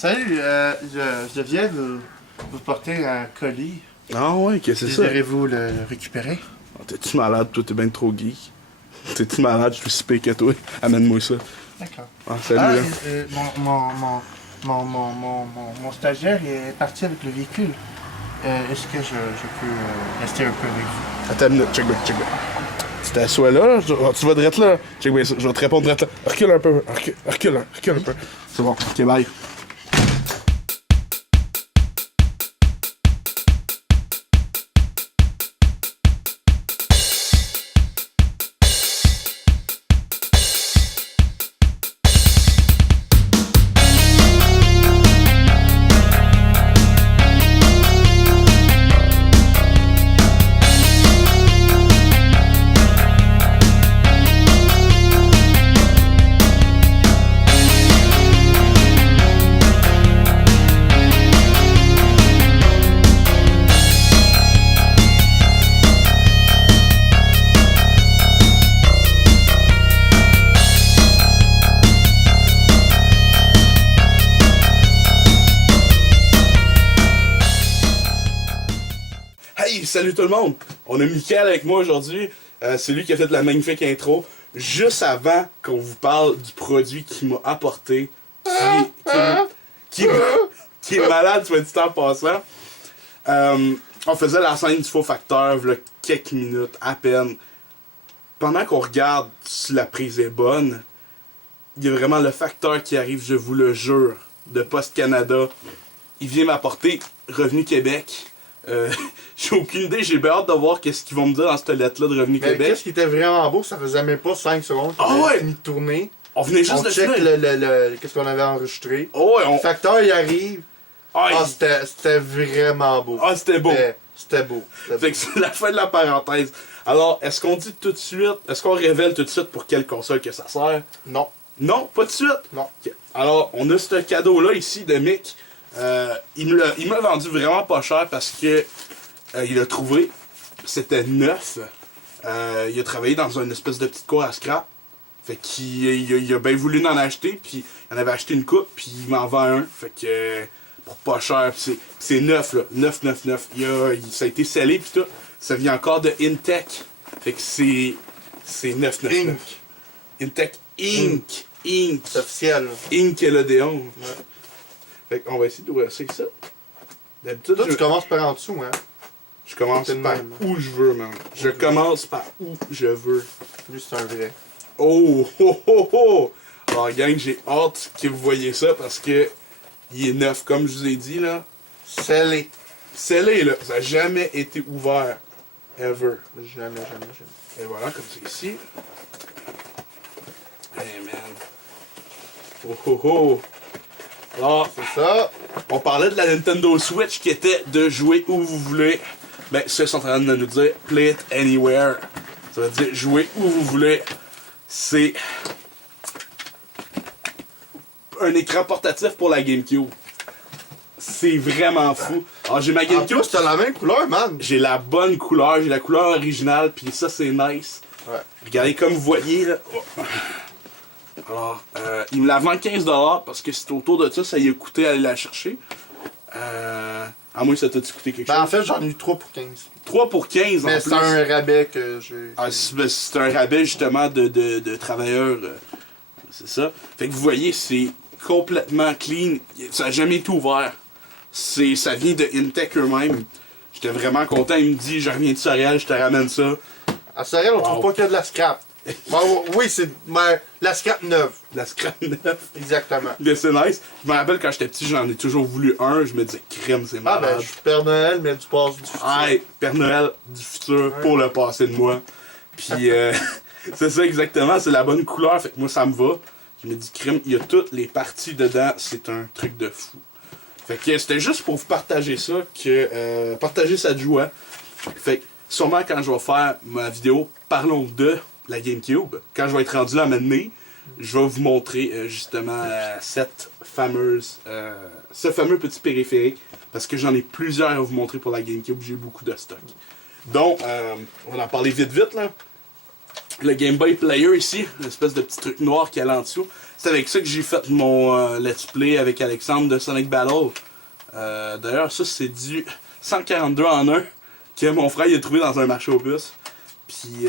Salut, je viens vous porter un colis. Ah ouais, qu'est-ce que c'est ça? Désirez-vous le récupérer? Oh, t'es-tu malade, toi? T'es bien trop geek. T'es-tu malade? Je suis si pire que toi. Amène-moi ça. D'accord. Ah, salut, là. Mon stagiaire est parti avec le véhicule. Est-ce que je peux rester un peu avec vous? Attends une minute, check back. Tu t'assois là, tu vas direct là. Check bien ça, je vais te répondre direct là. Recule un peu, recule un peu. C'est bon, ok, bye. Hey, salut tout le monde! On a Mickaël avec moi aujourd'hui. C'est lui qui a fait de la magnifique intro. Juste avant qu'on vous parle du produit qu'il m'a apporté, qui est malade, soit dit en passant. On faisait la scène du faux facteur, il y a quelques minutes à peine. Pendant qu'on regarde si la prise est bonne, il y a vraiment le facteur qui arrive, je vous le jure, de Post Canada. Il vient m'apporter Revenu Québec. J'ai aucune idée, j'ai bien hâte de voir qu'est-ce qu'ils vont me dire dans cette lettre-là de Revenu Québec. Qu'est-ce qui était vraiment beau, ça faisait même pas 5 secondes. Ah ouais! Fini de tourner. On venait juste On de check finir. qu'est-ce qu'on avait enregistré. Oh ouais, Le facteur, il arrive. Ah, C'était vraiment beau. Ah, c'était beau. C'était beau. Fait que c'est la fin de la parenthèse. Alors, est-ce qu'on dit tout de suite, est-ce qu'on révèle tout de suite pour quelle console que ça sert? Non. Non, pas de suite? Non. Okay. Alors, on a ce cadeau-là ici de Mick. Il m'a vendu vraiment pas cher parce que il a trouvé, c'était neuf. Il a travaillé dans une espèce de petite cour à scrap. Fait qu'il a bien voulu en acheter, puis il en avait acheté une coupe, puis il m'en vend un. Fait que pour pas cher, c'est neuf là, 999. Ça a été scellé puis tout. Ça vient encore de Intech. Fait que c'est 999. Intech Inc. C'est officiel. Inc. et l'Odéon. Ouais. Fait qu'on va essayer d'ouvrir ça. D'habitude, Toi, tu commences par en dessous, hein? je commence C'est le par même. où je veux, man. Je commence par où je veux. Lui, c'est un vrai. Oh, oh, oh, oh! Alors, gang, j'ai hâte que vous voyez ça parce que il est neuf, comme je vous ai dit, là. Scellé. Scellé, là. Ça n'a jamais été ouvert. Ever. Jamais. Et voilà, comme c'est ici. Hey, man. Oh, oh, oh! Alors, C'est ça. on parlait de la Nintendo Switch qui était de jouer où vous voulez. Ben, ça, ils sont en train de nous dire Play it anywhere. Ça veut dire jouer où vous voulez. C'est un écran portatif pour la GameCube. C'est vraiment fou. Alors, j'ai ma En GameCube. plus, t'as la même couleur, man. J'ai la bonne couleur, j'ai la couleur originale, puis ça, c'est nice. Ouais. Regardez comme vous voyez, là. Oh. Alors, il me la vend 15$ parce que c'est autour de ça, ça y a coûté aller la chercher. À moins que ça t'a-tu coûté quelque Ben, en chose? fait, j'en ai eu 3 pour 15. 3 pour 15 Mais en c'est plus. un rabais que j'ai. Ah, c'est un rabais justement de travailleurs. C'est ça. Fait que vous voyez, c'est complètement clean. Ça n'a jamais été ouvert. Ça vient de Intech eux-mêmes. J'étais vraiment content. Il me dit, je reviens de Sorel, je te ramène ça. À Sorel, on trouve pas que de la scrap. Oui, c'est la scrap neuve. La scrap neuve. Exactement. Mais c'est nice. Je me rappelle quand j'étais petit, j'en ai toujours voulu un. Je me disais, crème, c'est Ah malade. ben, je suis Père Noël, mais du passé du futur. Hey, Père Noël du futur pour le passé de moi. Puis, c'est ça exactement, c'est la bonne couleur. Fait que moi, ça me va. Je me dis, crème, il y a toutes les parties dedans. C'est un truc de fou. Fait que c'était juste pour vous partager ça, partager cette joie. Fait que sûrement quand je vais faire ma vidéo, parlons de la GameCube. Quand je vais être rendu là à m'amener, je vais vous montrer justement ce fameux petit périphérique. Parce que j'en ai plusieurs à vous montrer pour la GameCube. J'ai beaucoup de stock. Donc, on va en parler vite là. le Game Boy Player ici, l'espèce de petit truc noir qui est en dessous. C'est avec ça que j'ai fait mon let's play avec Alexandre de Sonic Battle. D'ailleurs, ça c'est du 142 en 1 que mon frère il a trouvé dans un marché aux puces. Puis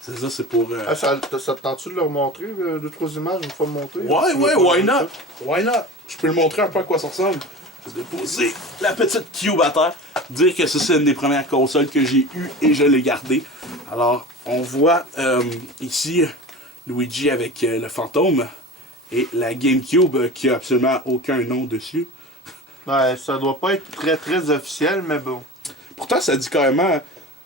c'est ça, c'est pour... Ça te tente-tu de leur montrer 2-3 images une fois montées? Ouais, why not? Why not? Je peux le montrer un peu à quoi ça ressemble. Je vais déposer la petite cube à terre. Dire que ça, c'est une des premières consoles que j'ai eues et je l'ai gardée. Alors, on voit ici Luigi avec le fantôme et la GameCube qui a absolument aucun nom dessus. Ouais, ça doit pas être très officiel, mais bon. Pourtant, ça dit carrément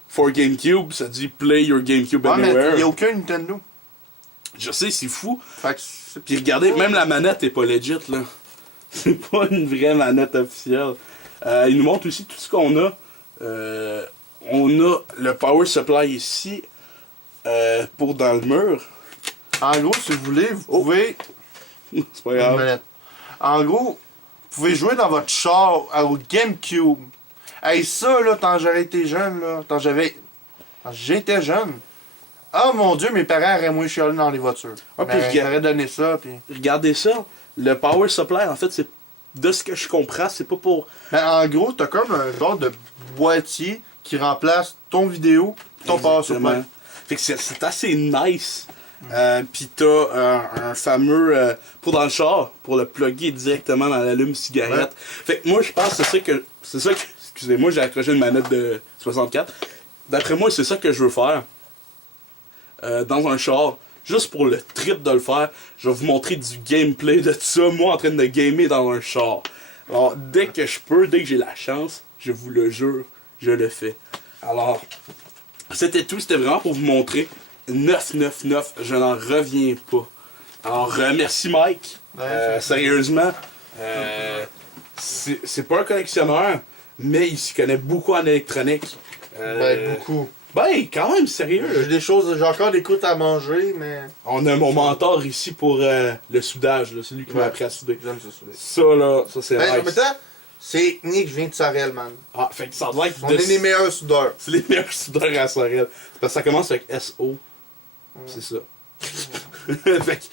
for GameCube, ça dit play your GameCube Ouais, mais anywhere. il n'y a aucun Nintendo. Je sais, c'est fou. Fait que c'est... Puis regardez, même la manette est pas legit, là. C'est pas une vraie manette officielle. Il nous montre aussi tout ce qu'on a. On a le power supply ici, pour dans le mur. En gros, si vous voulez, vous pouvez... C'est pas grave. Manette. En gros, vous pouvez jouer dans votre char au GameCube. Hey, ça, là, quand j'aurais été jeune, là, quand j'étais jeune, oh mon Dieu, mes parents auraient moins chialé dans les voitures. Ah, puis Ils auraient donné ça, puis... Regardez ça. Le power supply, en fait, c'est de ce que je comprends, c'est pas pour... Ben, en gros, t'as comme un genre de boîtier qui remplace ton vidéo, ton power supply. Exactement. Fait que c'est assez nice. Puis t'as un fameux pour dans le char pour le plugger directement dans l'allume-cigarette. Ouais. Fait que moi je pense que c'est ça que excusez-moi, j'ai accroché une manette de 64. D'après moi, c'est ça que je veux faire dans un char. Juste pour le trip de le faire, je vais vous montrer du gameplay de tout ça, moi en train de gamer dans un char. Alors, dès que je peux, dès que j'ai la chance, je vous le jure, je le fais. Alors, c'était tout, c'était vraiment pour vous montrer. 999, je n'en reviens pas. Alors, merci Mike. Sérieusement, c'est pas un collectionneur, mais il s'y connaît beaucoup en électronique. Ben, beaucoup. Ben, quand même, sérieux. J'ai encore des croûtes à manger, mais... On a mon mentor ici pour le soudage, là. C'est lui qui m'a appris à souder. J'aime ça souder. Ça, là, ça c'est Ben, en nice. même temps, c'est Nick, je viens de Sorel, man. Ah, fait que ça doit être... On est les meilleurs soudeurs. C'est les meilleurs soudeurs à Sorel. Parce que ça commence avec SO. C'est ça. Fait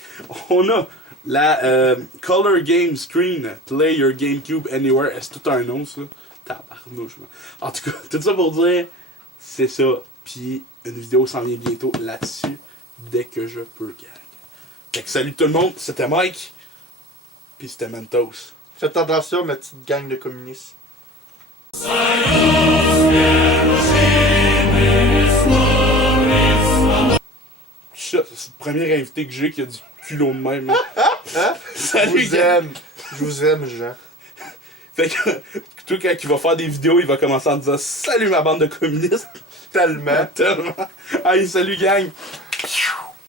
on a la Color Game Screen, Play Your GameCube Anywhere. Est-ce tout un nom, ça? Tabarnouche, man. En tout cas, tout ça pour dire, c'est ça. Puis une vidéo s'en vient bientôt là-dessus, dès que je peux, gang. Fait que salut tout le monde, c'était Mike. Puis c'était Mentos. Faites attention, ma petite gang de communistes. Shit, c'est le premier invité que j'ai qui a du culot de même. Salut, Je vous aime. Je vous aime, Jean. Fait que, tout quand il va faire des vidéos, il va commencer en disant salut ma bande de communistes. Tellement. Tellement. Allez, salut gang.